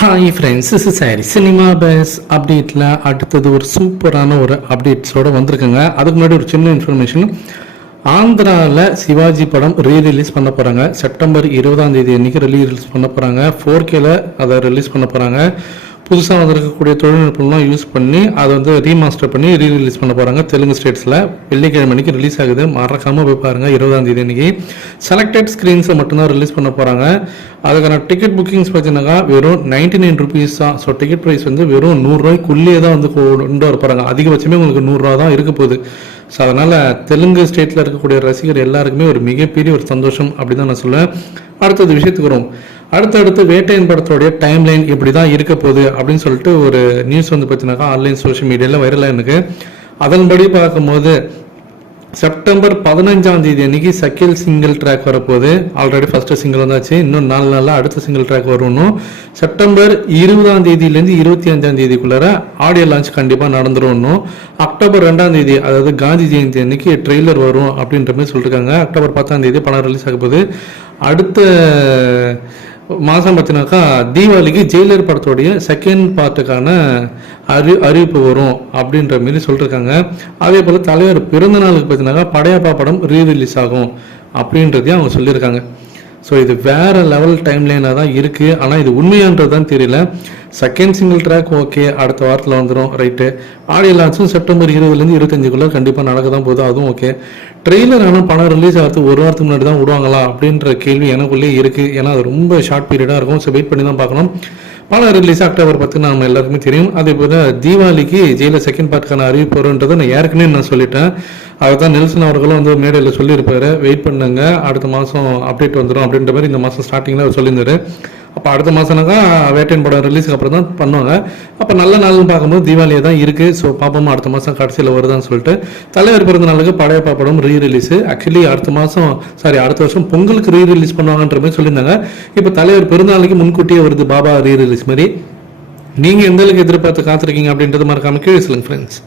Hi friends, is சாரி cinema base அப்டேட்டில் அடுத்தது ஒரு சூப்பரான ஒரு அப்டேட்ஸோடு வந்திருக்குங்க. அதுக்கு முன்னாடி ஒரு சின்ன இன்ஃபர்மேஷன். ஆந்திராவில் சிவாஜி படம் ரீரிலீஸ் பண்ண போகிறாங்க. செப்டம்பர் 20 அன்றைக்கி ரிலீஸ் பண்ண போகிறாங்க. 4Kல அதை ரிலீஸ் பண்ண போகிறாங்க. புதுசாக வந்திருக்கக்கூடிய தொழில்நுட்பம்லாம் யூஸ் பண்ணி அதை வந்து ரீமாஸ்டர் பண்ணி ரீரிலீஸ் பண்ண போகிறாங்க. தெலுங்கு ஸ்டேட்ஸில் வெள்ளிக்கிழமை அன்றைக்கி ரிலீஸ் ஆகுது. மறக்காமல் போய் பாருங்கள். 20 அன்றைக்கி செலக்டட் ஸ்க்ரீன்ஸை மட்டும்தான் ரிலீஸ் பண்ண போகிறாங்க. அதுக்கான டிக்கெட் புக்கிங்ஸ் பார்த்தீங்கன்னா வெறும் 99 rupees தான். ஸோ டிக்கெட் ப்ரைஸ் வந்து வெறும் 100 ரூபாய்க்குள்ளேயே தான் வந்து கொண்டு வர போகிறாங்க. அதிகபட்சமே உங்களுக்கு 100 ரூபா தான் இருக்க போகுது. ஸோ அதனால் தெலுங்கு ஸ்டேட்டில் இருக்கக்கூடிய ரசிகர் எல்லாருக்குமே ஒரு மிகப்பெரிய ஒரு சந்தோஷம் அப்படி தான் நான் சொல்லுவேன். அடுத்தது விஷயத்துக்கு வரும். அடுத்தடுத்து வேட்டையன் படத்தோடைய டைம்லைன் இப்படி தான் இருக்க போகுது அப்படின்னு சொல்லிட்டு ஒரு நியூஸ் வந்து பார்த்தீங்கன்னாக்கா ஆன்லைன் சோஷியல் மீடியாவில் வைரலாக எனக்கு. அதன்படி பார்க்கும்போது செப்டம்பர் 15 அன்னைக்கு சக்கில் சிங்கிள் ட்ராக் வரப்போகுது. ஆல்ரெடி ஃபர்ஸ்ட் சிங்கிள் வந்தாச்சு. இன்னும் 4 நாளில் அடுத்த சிங்கிள் ட்ராக் வரணும். செப்டம்பர் 20 25 ஆடியோ லான்ச் கண்டிப்பாக நடந்துடணும். அக்டோபர் 2 அதாவது காந்தி ஜெயந்தி அன்னைக்கு ட்ரெய்லர் வரும் அப்படின்ற மாதிரி சொல்லியிருக்காங்க. அக்டோபர் 10 படம் ரிலீஸ் ஆக போகுது. அடுத்த மாதம் பார்த்தீங்கன்னாக்கா தீபாவளிக்கு ஜெயிலர் படத்தோடைய செகண்ட் பார்ட்டுக்கான அறிவிப்பு வரும் அப்படின்ற மாரி சொல்லியிருக்காங்க. அதே போல் தலைவர் பிறந்த நாளுக்கு பார்த்தீங்கன்னாக்கா படையப்பா படம் ரீரிலீஸ் ஆகும் அப்படின்றதையும் அவங்க சொல்லியிருக்காங்க. ஸோ இது வேறு லெவல் டைம்லைனாக தான் இருக்குது. ஆனால் இது உண்மையான்றது தான் தெரியல. செகண்ட் சிங்கிள் ட்ராக் ஓகே, அடுத்த வாரத்தில் வந்துடும், ரைட்டு. ஆடியோ லான்ச்சும் செப்டம்பர் 20 25 கண்டிப்பாக நடக்க தான் போகுது, அதுவும் ஓகே. ட்ரெய்லர் ஆனால் படம் ரிலீஸ் ஆகிறது ஒரு வாரத்துக்கு முன்னாடி தான் விடுவாங்களா அப்படின்ற கேள்வி எனக்குள்ளே இருக்குது. ஏன்னா அது ரொம்ப ஷார்ட் பீரியடாக இருக்கும். ஸோ வெயிட் பண்ணி தான் பார்க்கணும். படம் ரிலீஸ் அக்டோபர் 10 நம்ம எல்லாருக்குமே தெரியும். அதே போல் தீபாவளிக்கு ஜெயிலர் செகண்ட் பார்ட்டுக்கான அறிவிப்பு வரும்ன்றதை நான் ஏற்கனவே நான் சொல்லிட்டேன். அதுதான் நெல்சன் அவர்களும் வந்து மேடையில் சொல்லியிருப்பாரு, வெயிட் பண்ணுங்க அடுத்த மாதம் அப்டேட் வந்துடும் அப்படின்ற மாதிரி இந்த மாதம் ஸ்டார்டிங்கில் அவர் சொல்லியிருந்தாரு. அப்போ அடுத்த மாதம்னாக்கா வேட்டையன் படம் ரிலீஸுக்கு அப்புறம் தான் பண்ணுவாங்க. அப்போ நல்ல நாள்னு பார்க்கும்போது தீபாவளியாக தான் இருக்குது. ஸோ பார்ப்போம் அடுத்த மாதம் கடைசியில் வருதான்னு சொல்லிட்டு. தலைவர் பிறந்த நாளுக்கு படையப்பா படம் ரீரிலீஸு ஆக்சுவலி அடுத்த வருஷம் பொங்கலுக்கு ரீரிலீஸ் பண்ணுவாங்கன்ற மாதிரி சொல்லியிருந்தாங்க. இப்போ தலைவர் பிறந்தநாளைக்கு முன்கூட்டியே வருது பாபா ரீரிலீஸ் மாதிரி. நீங்கள் எந்த அளவுக்கு எதிர்பார்த்து காத்திருக்கீங்க அப்படின்றது மறக்காம கீழே சொல்லுங்கள் ஃப்ரெண்ட்ஸ்.